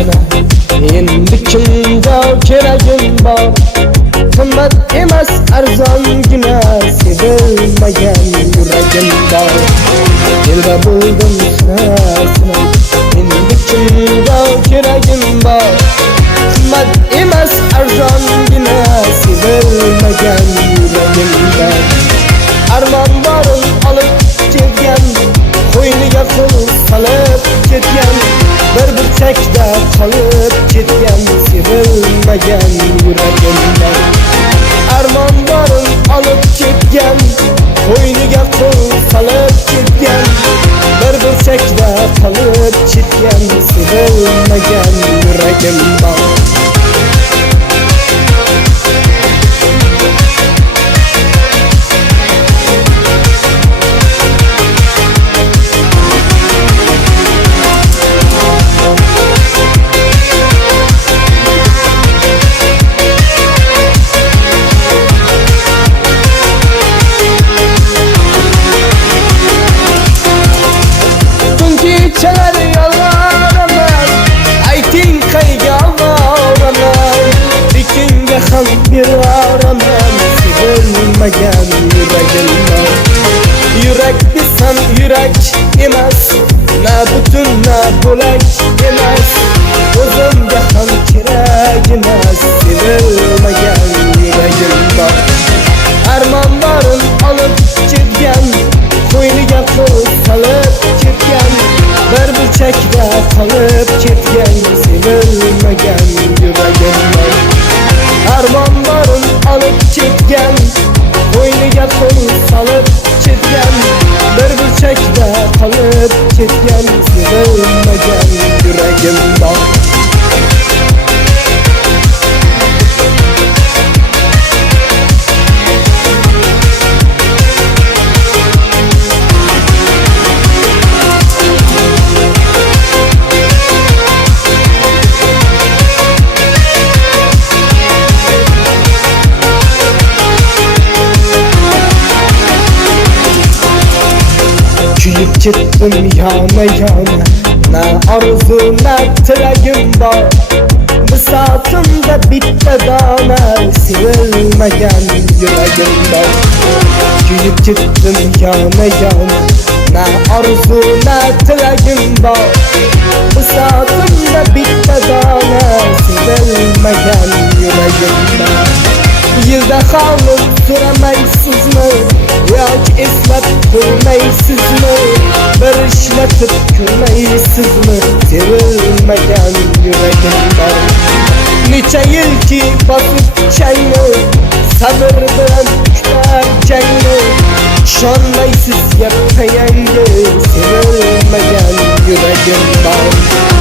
dünyasına. Endi kimga keragim bor? Qimmat emas arzongina sevilmagan yuragim bor. Dilba bo'ldim sinasina. Endi kimga keragim bor? Qimmat emas arzongina sevilmagan yuragim bor. Armonlarim olib ketgan, qo'yniga qo'l solib ketgan, bir burchakda qolib ketgan sevilmagan yuragim bor. Armonlarim olib ketgan, qo'yniga qo'l solib ketgan, bir burchakda qolib ketgan sevilmagan yuragim bor. Bir araman sevilmagan yuragim bor. Yurak desam yurak emas, na butun na bo'lak emas, o'zimga ham kerak emas sevilmagan yuragim bor. Armonlarim olib ketgan, qo'yniga qo'l solib ketgan, bir burchakda qolib ketgan sevilmagan yuragim bor. Armonlarim olib ketgan, qo'yniga qo'l solib ketgan, bir burchakda qolib ketgan sevilmagan yuragim bor. Kuyib ketdim yana yana, na orzu na tilagim bor. Bisotimda bitta dona sevilmagan yuragim bor. Kuyib ketdim yana yana, na orzu na tilagim bor. Bisotimda bitta dona sevilmagan yuragim bor. Yilda qolib so'ramaysizmi, yoki eslab ko'rmaysizmi, bir ishlatib ko'rmaysizmi sevilmagan yuragim bor. Necha yilki bosib changni, sabr bilan kutar jangni, ishonmaysiz gap tayanga sevilmagan yuragim bor.